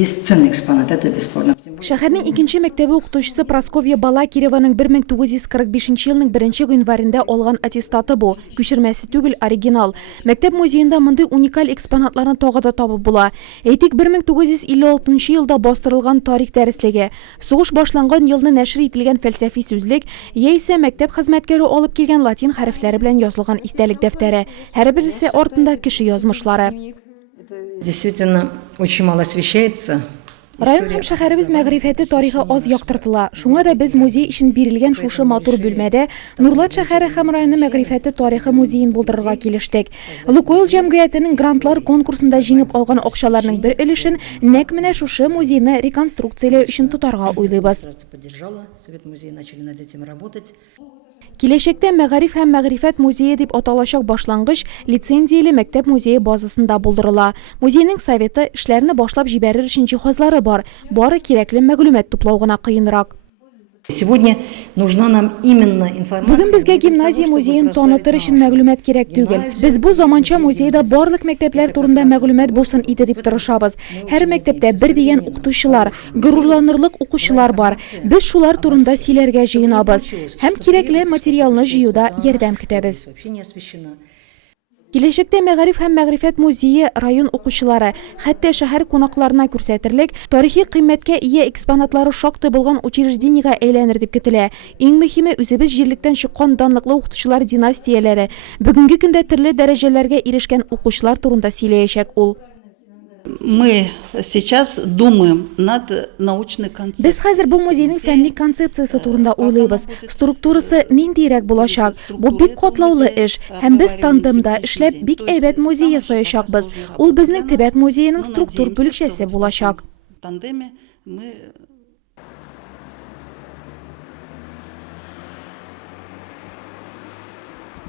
бесценный экспонат, это бесспорно. Шәһәрнең икенче мәктәбе укытучысы Прасковья Балакированың 1945 елның 1 гыйнварында алган аттестаты бу. Күчермәсе түгел, оригинал. Мәктәп музеенда мондый уникаль экспонатларны тагы да табып була. Әйтик, 1956 елда бастырылган тарих дәреслеге, сугыш башланган елны нәшр ителгән фәлсәфи сүзлек, яисә мәктәп хезмәткәре алып килгән латин хәрефләре белән язылган истәлек дәфтәре. Һәр берсе артында кеше язмышлары. Действительно, очень мало освещается. Район һәм шәһәребез мәгърифәте тарихы аз яктыртыла. Шуңа да без музей өчен бирелгән шушы матур бүлмәдә Нурлат шәһәре һәм районы мәгърифәте тарихы музеен булдырырга килештек. Лукойл җәмгыятенең грантлар конкурсында җиңеп алган акчаларның бер өлешен нәкъ менә шушы музейны реконструкцияләү өчен тотарга уйлыйбыз. Киләчәктә Мәгариф һәм мәгърифәт музее дип аталачак башлангыч лицензияле мәктәп музее базасында булдырыла. Музейның советы эшләрне башлап җибәрер өчен җиһазлары бар. Бары кирәкле мәгълүмат туплау гына кыенрак. Сегодня нужна нам именно информация. Бүген безгә гимназия музеен танытыр өчен мәгълүмат кирәк түгел. Без бу заманча музейда барлык мәктәпләр турында мәгълүмат булсын иде дип тырышабыз. Һәр мәктәптә бер дигән укытучылар, горурланырлык укучылар бар. Без шулар турында сөйләргә җыенабыз һәм кирәкле материалны җыюда ярдәм көтәбез. Киләчәктә Мәгариф һәм мәгърифәт музее район укучылары, хәтта шәһәр кунакларына күрсәтерлек тарихи кыйммәткә ия экспонатлары шактый булган учреждениегә әйләнер дип көтелә. Иң мөһиме, үзебез җирлектән чыккан данлыклы укытучылар династияләре, бүгенге көндә төрле дәрәҗәләргә ирешкән укучылар турында сөйләячәк ул. Мы сейчас думаем над научной концепцией. Без хәзер бу музейның фәнни концепциясе турында уйлыйбыз. Структурасы ниндирәк булачак? Бу бик катлаулы эш, һәм без тандемда эшләп бик әйбәт музей ясаячакбыз. Ул безнең Тибет музееның структур бүлекчәсе булачак. В тандеме мы